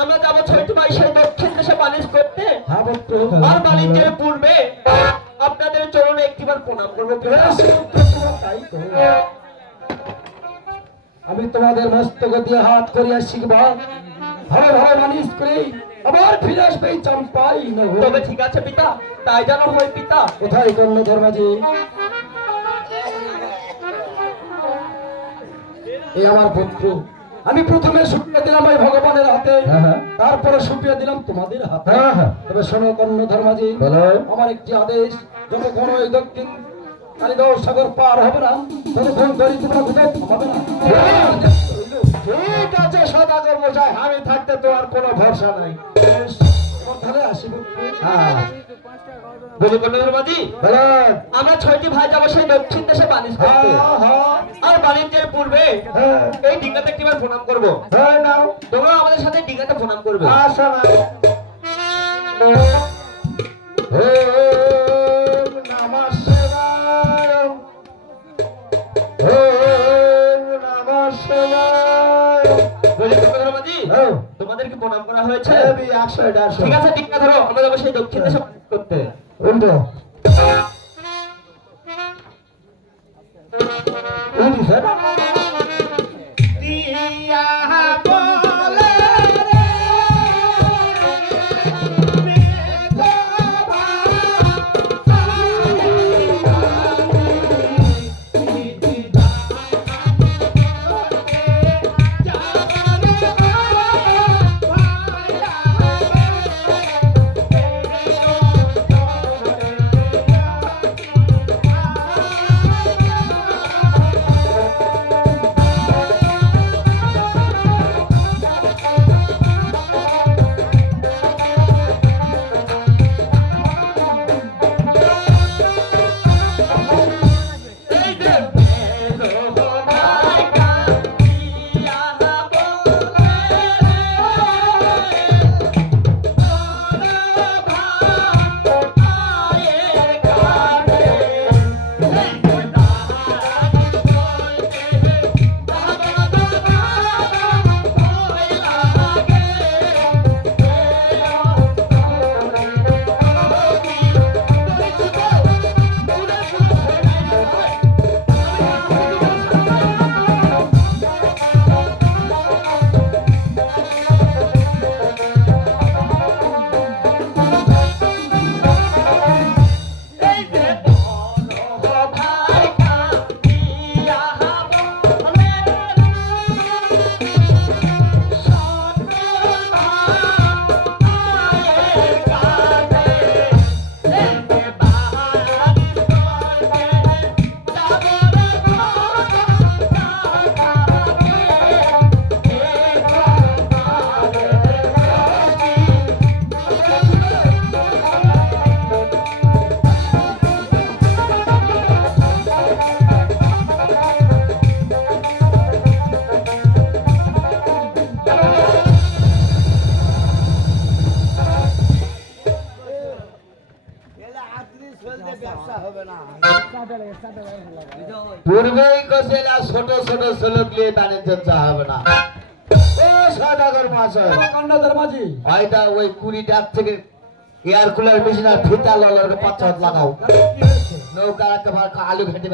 আমরা যাবো ছোট ভাই সেই দক্ষিণ দেশে বাণিজ্য করতে। আর বাণিজ্যের পূর্বে আপনাদের চরণে একটিবার প্রণাম করবো। আমি তোমাদের মস্তক দিয়ে হাত করিয়া শিখব, ভালো ভালো মানুষ করে আবার ফিরে আসবে চম্পাই। তবে ঠিক আছে পিতা, তাই যেন হয় পিতা। কোথায় কর্ণধর মাঝি? এই আমার পুত্র। আমি প্রথমে সুপিয়ে দিলাম ওই ভগবানের হাতে, তারপরে সুপিয়ে দিলাম তোমাদের হাতে। তবে শোনো কর্ণধর মাঝি, আমার একটি আদেশ, যতক্ষণ ওই দক্ষিণ কালিদাস সাগর পার হবে না ততক্ষণ গড়ি তোমরা কোথাও হবে না। ঠিক আছে সদাগর মশাই, আমি থাকতে তো আর কোনো ভরসা নাই। তাহলে আসি বলি কর্ণধর মাঝি, আমরা 6টি ভাই যাবো সেই দক্ষিণ দেশে বাণিজ্য করতে। আর বাণিজ্যের পূর্বে এই ডিঙ্গাতে একটিবার প্রণাম করবো। তোমরা আমাদের সাথে ডিঙ্গাতে প্রণাম করবে। আসা না তোমাদেরকে প্রণাম করা হয়েছে। ঠিক আছে, ডিঙ্গা ধরো, আমরা যাবো সেই দক্ষিণ দেশে বাণিজ্য করতে। পূর্বেই কছেলা ছোট ছোট ছোলক নিয়ে বাণিজ্য হবে না। ও সদাগর মহাশয়, কর্ণধর মাঝি, হয়টা ওই 20 টাকা থেকে এয়ার কুলার মেশিন আর ফিতা ললার 5 হাত লাগাও। নৌকা আলু খেতে